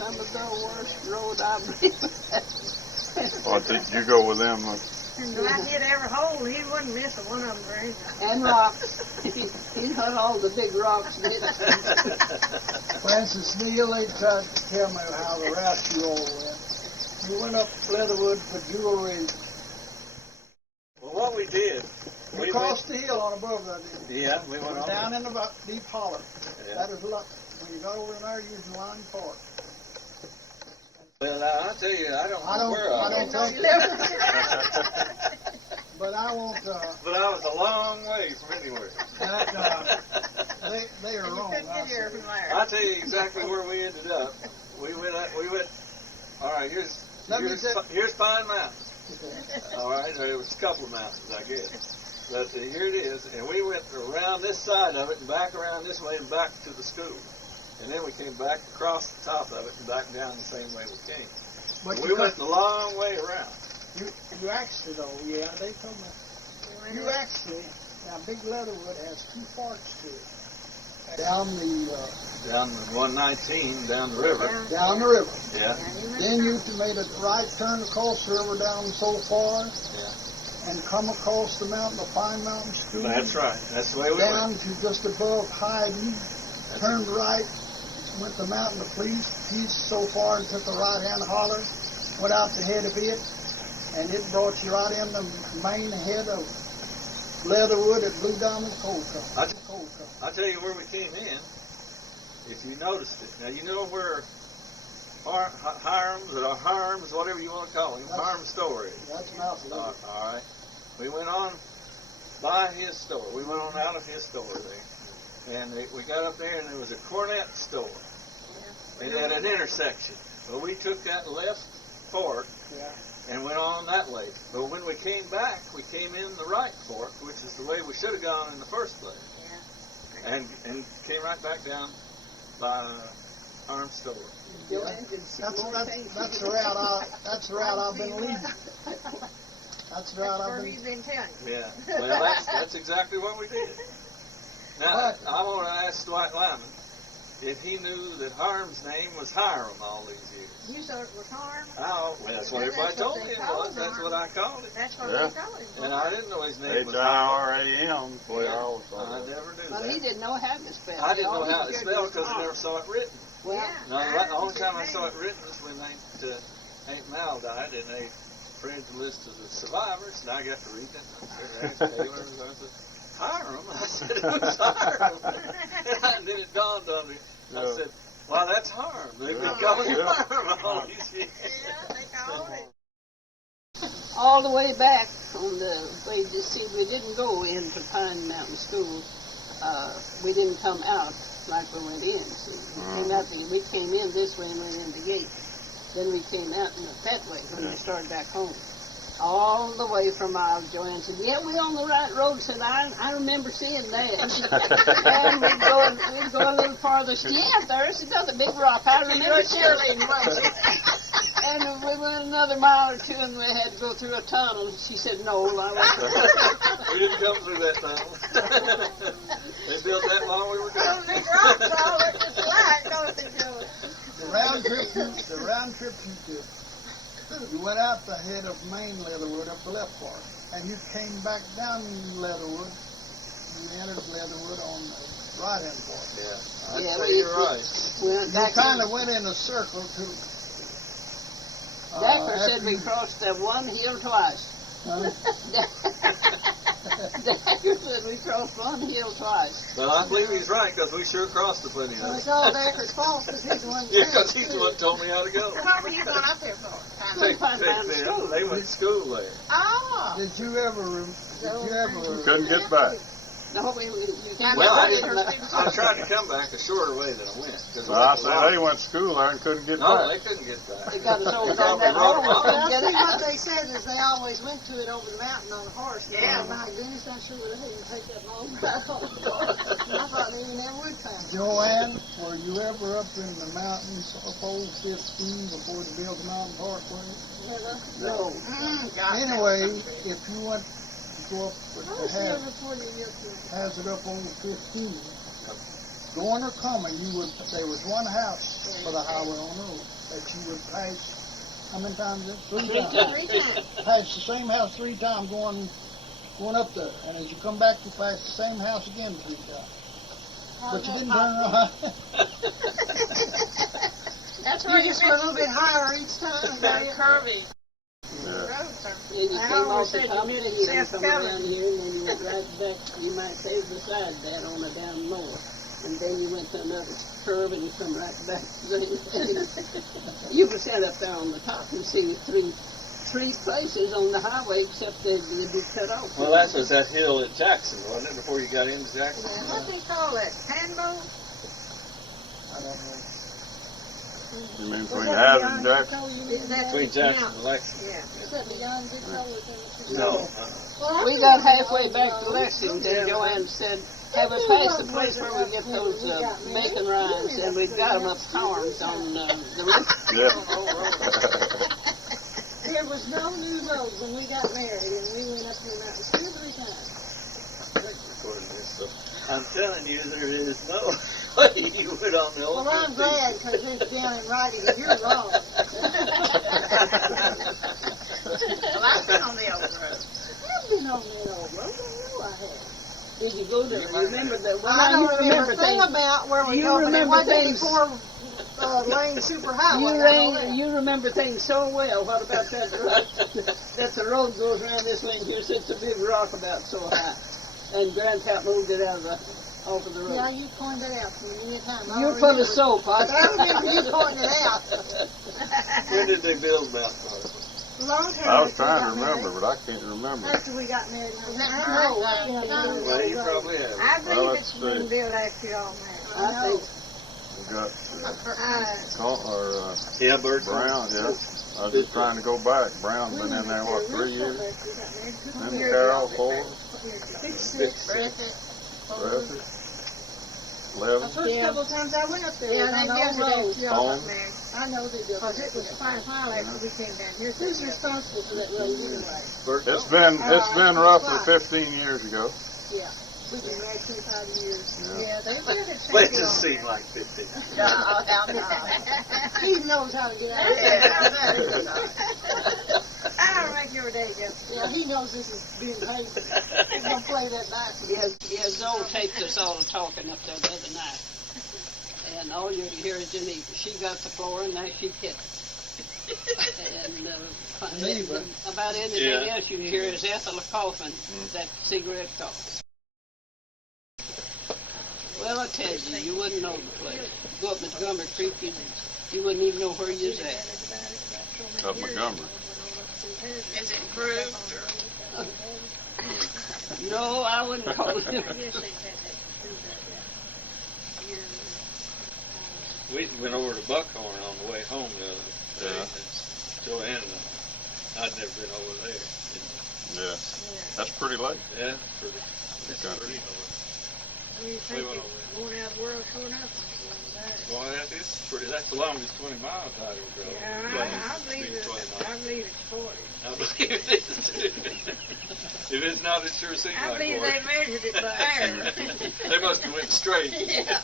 some of the worst road I've been. Or did you go with them? And Dwight hit every hole. He wouldn't miss a one of them very much. And rocks. He hit all the big rocks, didn't he? Frances Neal, they tried to tell me how the rescue all went. We went up Leatherwood for jewelry. Well, what we did, We crossed the hill on above that. yeah, we went on. Down in the deep hollow. Yeah. That is luck. When you got over in there, you was line park. Well, now, I tell you, I don't know where I was. But I won't, But I was a long way from anywhere. they are wrong. I say. I'll tell you exactly where we ended up. We went, all right, here's Pine Mountain. All right, there was a couple of mountains, I guess. But here it is, and we went around this side of it and back around this way and back to the school. And then we came back across the top of it and back down the same way we came. But We went a long way around. You actually, though, yeah, they told me. You actually, now Big Leatherwood has two parts to it. Down the 119, down the river. down the river. Yeah. Then you made a right turn across the river down so far. Yeah. And come across the mountain, the Pine Mountain School. That's right. That's the way we Down went. to just above Hyden, turned right, went the mountain to Peace so far and took a right-hand holler, went out the head of it, and it brought you right in the main head of Leatherwood at Blue Diamond Coal Company. I'll tell you where we came in, if you noticed it. Now, you know where Hiram's, or Harm's, whatever you want to call him, Harm's store is. That's Mouse Lake. All right. We went on by his store. We went on out of his store there. And we got up there, and there was a Cornett store. And at an intersection. Well, we took that left fork and went on that way. But when we came back, we came in the right fork, which is the way we should have gone in the first place. And came right back down by Harm's store. That's the route I've been leading. That's the route I've been telling you. Yeah. Well, that's exactly what we did. Now, I want to ask Dwight Lyman if he knew that Harm's name was Hiram all these years. You thought it was Harm? Oh, well, that's what everybody told me it was. That's what I called it. That's what they called it. And I didn't know his name was Hiram. H-I-R-A-M. Boy, I always thought I that. never knew Well, that. he didn't know how to spell. I didn't know how to spell because I never saw it written. Well, No, the only time I saw it written was when Aunt Mal died, and they printed the list of the survivors, and I got to read it. And I said, Taylor, and I said, Hiram? I said, who's Hiram? And then it dawned on me. I said, well, that's Harm. They've been calling him Hiram all these years. Yeah, they called it. all the way back on the way to see, we didn't go into Pine Mountain School. We didn't come out like we went in. See, we came in this way and went in the gate. Then we came out that way when we started back home. All the way from Joanne said, yeah, we're on the right road. Said, I remember seeing that. And we'd go a little farther. Yeah, there's another big rock. I remember seeing it. And we went another mile or two, and we had to go through a tunnel. She said, no, I wasn't. We didn't come through that tunnel. They built that while we were gone. Those big rocks all look just alike, don't they, Joe? The round trip you did, you went out the head of Main Leatherwood up the left part, and you came back down Leatherwood. You entered Leatherwood on the right-hand part. Yeah, I'd say you're right. You kind of went in a circle to. Dacker said we crossed that one hill twice. Dacker said we crossed one hill twice. Well, I believe he's right, because we sure crossed the plenty of It's it. all Dacker's fault because he's the one Yeah, because he's the one who told me how to go. What were you going up there for? Take them. They went to school there. Oh! Did you ever? Couldn't get back. No, you can't Well, I get back. tried to come back a shorter way than I went. Well, I said they went to school there and couldn't get No, back. they couldn't get back. They got us over Probably that wrong. road. Well, Get see, what out. they said is they always went to it over the mountain on a horse. Yeah. Oh, my goodness, I sure would have had to take that long. I thought they never would come. Joanne, were you ever up in the mountains up old 15 before they built the mountain parkway? No. Anyway, if you want to go up to I was never before you get to has it up on 15. going or coming, there was one house for the highway on the road that you would pass. How many times? Three times. 3 times. Pass the same house 3 times going up there, and as you come back, you pass the same house again 3 times. But you didn't turn around. That's why you just went a little bit higher each time. Very curvy. Yeah. Roads are. Then you I came always off the said top, you and did you come self-cover. around here, and then you went right back, you might say beside that on the down lower. And then you went to another curve, and you come right back. You were set up there on the top and see 3 places on the highway, except they'd be cut off. Well, that was that hill at Jackson, wasn't it, before you got into Jackson? What do you call that? Panbo? I don't know. You mean between Hazard and Jackson? Between Jackson and Lexington. Yeah. Is that beyond good colors? No. We got halfway back to Lexington. Joanne said, have us pass the place where we get those bacon rinds, and we've got them up arms on the roof. Yeah. There was no new roads when we got married, and we went up the mountains 2 or 3 times. I'm telling you, there is no way you went on the old Well, I'm glad, because it's down in writing, and you're wrong. Well, I've been on the old road. I've been on that old road. I know I have. Did you go there? Remember that? Well, I don't you remember a thing things. about where we You go, but it remember wasn't things. before lane superhighway. You remember things so well. What about that road? That the road goes around this lane here, sits a big rock about so high, and Grandpap moved it off of the road. Yeah, you pointed it out to me anytime. You're full of soap. I remember you pointing it out. When did they build Mount Carmel? Long time I was after we trying to got remember, married. but I can't remember. After we got married. No, Well, you probably have. I Well, believe let's it's been see. built after y'all married. I think We got Yeah, Bird Brown, yeah. I was just trying to go back. Brown's been in there, what, 3 years? Then Carol, 4, 6. Breathitt, The 11. first couple of times I went up there, Yeah, was they on the built old road. it. Y'all got Home. married. I know they did. Because it was quite a while after we came down here. Who's responsible for that road anyway? It's been roughly 15 years ago. Yeah. We've been married 25 years. Yeah. Yeah, they would have Well, it taken just off seemed there. like 15. He knows how to get out of there. I don't make your day, Jeff. Yeah, he knows this is being paid. He's going to play that back. Zola taped us all talking up there the other night. And all you hear is Geneva. She got the floor, and now she hit it. And about anything else you hear is Ethel coughing, that cigarette cough. Well, I tell you, you wouldn't know the place. Go up Montgomery Creek, you wouldn't even know where you was at. Up Montgomery. Is it improved? No, I wouldn't call it. We went over to Buckhorn on the way home the other day. Yeah. Joanne and I'd never been over there. Yeah. That's pretty late. Yeah, pretty. It's Okay. pretty over. You think it's going out of the world sure enough? Well, it's pretty. That's the longest 20 miles I'd ever drove. Yeah, I believe it. I believe it's 40. I believe it is too. If it's not, it sure seems I like believe 40. they measured it by air. They must have went straight. Yeah.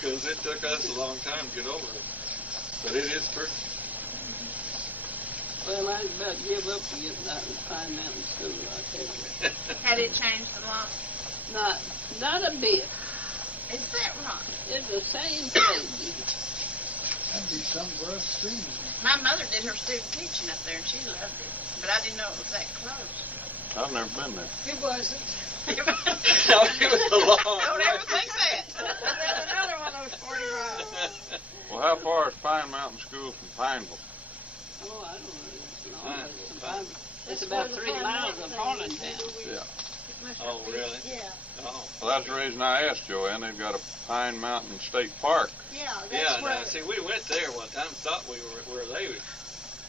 Because it took us a long time to get over it. But it is pretty. Well, I was about to give up to getting out of Pine Mountain School, I tell you. Had it changed a lot? Not a bit. Is that right? It's the same place. That'd be something for us to see. My mother did her student teaching up there, and she loved it. But I didn't know it was that close. I've never been there. It wasn't. No, it was a long Don't way. ever think that. That's another one of those 40 miles. Well, how far is Pine Mountain School from Pineville? Oh, I don't know. It's about 3 miles of Harlantown. Yeah. Oh, really? Yeah. Oh. Well, that's the reason I asked Joanne. They've got a Pine Mountain State Park. Yeah, that's Yeah, where. now, see, we went there one time, thought we were where they were.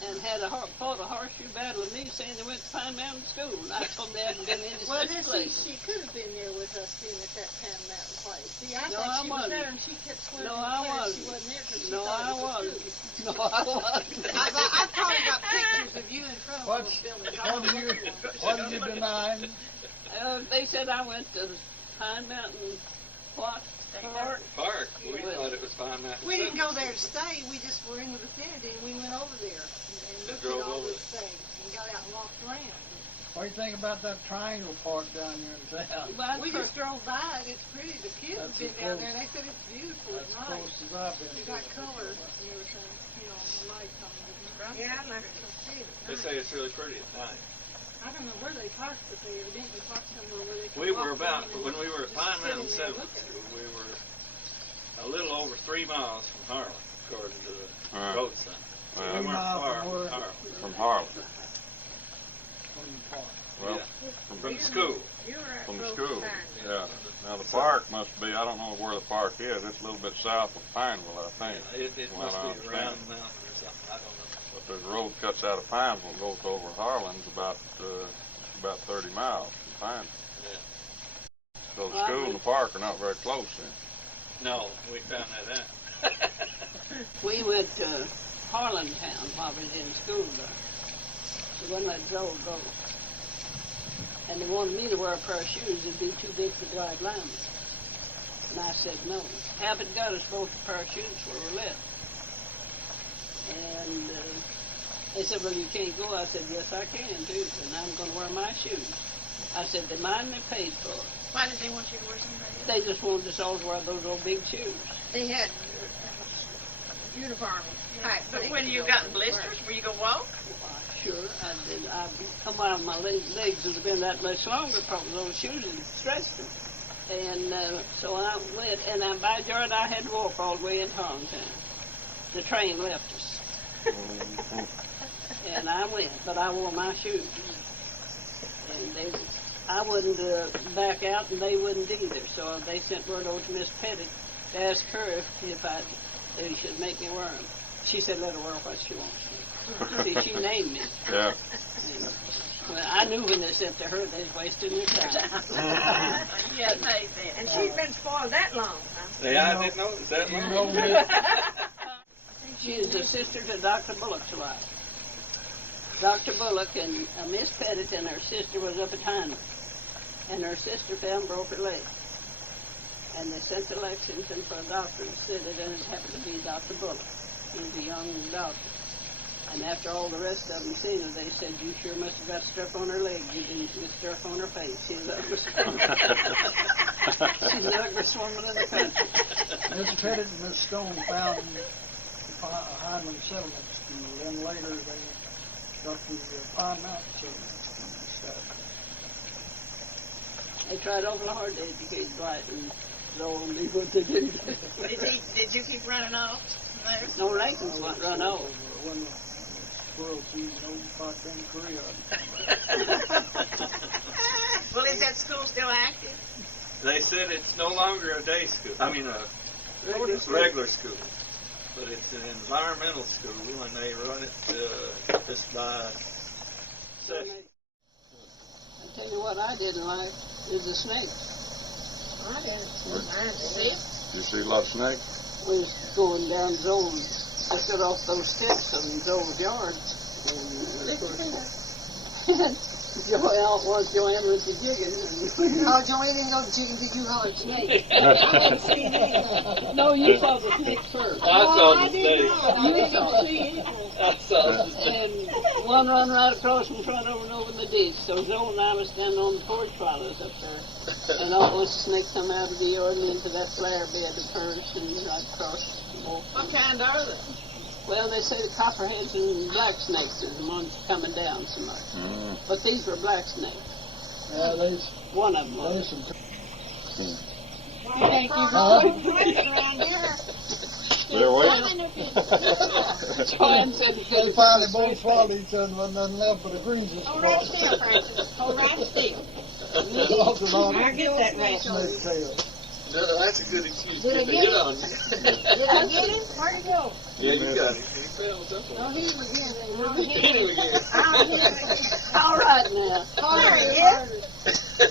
And had fought a horseshoe battle with me saying they went to Pine Mountain School. And I told them they hadn't been in any Well, such then place. she could have been there with us being at that Pine Mountain place. See, I No, thought I she was wasn't. there and she kept swearing. No, I wasn't. She wasn't there because she No, thought I it was wasn't. good. No, I wasn't. I probably got pictures of you in front of What's- the building. What are you denying? They said I went to Pine Mountain, what? Park. We thought it was fine that. We didn't go there to stay. We just were in the vicinity, and we went over there and looked at all those things and got out and walked around. What do you think about that triangle park down here in town? Well, We just drove by it. It's pretty. The kids have been down there. They said it's beautiful. That's It's close nice. as I've been. They got colors and everything. You know, the lights on it. Yeah, I like it. They say it's really pretty at night. I don't know where they parked, but they evidently parked somewhere where they could We were walk about, around and when we were at just Pine sit in Mountain there and 7th look at it. School, we were a little over 3 miles from Harlan, according to the Right. road sign. Well, We weren't miles far from from where? Harlan. from Harlan. From the park. Well, From the school. from the school. Yeah. Now the park must be, I don't know where the park is. It's a little bit south of Pineville, I think. It Well, must I be understand. around the mountain or something. I don't know. But there's a road cuts out of Pineville, goes over Harlan's about 30 miles from Pineville. So the school and the park are not very close then. No, we found that out. We went to Harlantown while we was in school there. We wouldn't let Joe go. And they wanted me to wear a pair of shoes that'd be too big for Dwight Lyman. And I said no. Habit got us both a pair of shoes where we lived. And they said, well, you can't go. I said, yes, I can, too. And I'm going to wear my shoes. I said, they're mine, they paid for it. Why did they want you to wear something like that? They just wanted us all to wear those old big shoes. They had uniform type. But when you got blisters, were you going to walk? Sure, I did. I come out, my legs would have been that much longer, probably those shoes had stretched them. And so I went, and by George, I had to walk all the way into Harlantown. The train left us. And I went, but I wore my shoes. And I wouldn't back out, and they wouldn't either. So they sent word over to Miss Pettit to ask her if they should make me wear them. She said, let her wear what she wants. See, she named me. Yeah. And, well, I knew when they sent to her, they was wasting their time. Yeah, they did. And she's been spoiled that long, huh? Yeah, I didn't know it was that You long. know me. She is the sister to Dr. Bullock's wife. Dr. Bullock and Miss Pettit and her sister was up at Hindman. And her sister fell and broke her leg. And they sent to Lexington for a doctor and said it, and it happened to be Dr. Bullock. He was a young doctor. And after all the rest of them seen her, they said, you sure must have got struck on her leg. You didn't get struck on her face. She's the ugliest woman. She's the ugliest woman in the country. Miss Pettit and Miss Stone found Hindman Settlement School. Then later they got the Pine Mountain Settlement. They tried awful hard to educate Dwight and Zola and me, but they didn't. Did you keep running off there? No Lincolns won't run over. When the squirrel season over back in Korea. Well, is that school still active? They said it's no longer a day school. I mean, a regular school. But it's an environmental school, and they run it just by session. I tell you what I didn't like is the snakes. I didn't. You see a lot of snakes? We was going down Zole's, I got off those steps on Zole's yard. And Joanne was the jigging. Oh, Joanne didn't go jigging. Did you hollered snake? No, you saw the snake first. I saw the snake. You saw it. I saw the snake. And one run right across in front over and over the ditch. So Joe and I was standing on the porch while I was up there. And all those snakes come out of the yard and into that flower bed of hers and right across the wall. What kind are they? Well, they say the copperheads and black snakes are the ones coming down so much. Mm. But these were black snakes. Yeah, there's One of them was. some. Thank you. They're waiting. Joanne said he They couldn't finally both swallowed each other when nothing left but a greasy Hold right spot. still, Francis. Hold right still. Lost a lot I of get that right. snake tail. No, that's a good excuse Did I to get hit it? on you. Did I get him? Where'd he go? Yeah, you got him. He fell something. No, he was in. Hit him again. I'll hit him. All right now. There he is.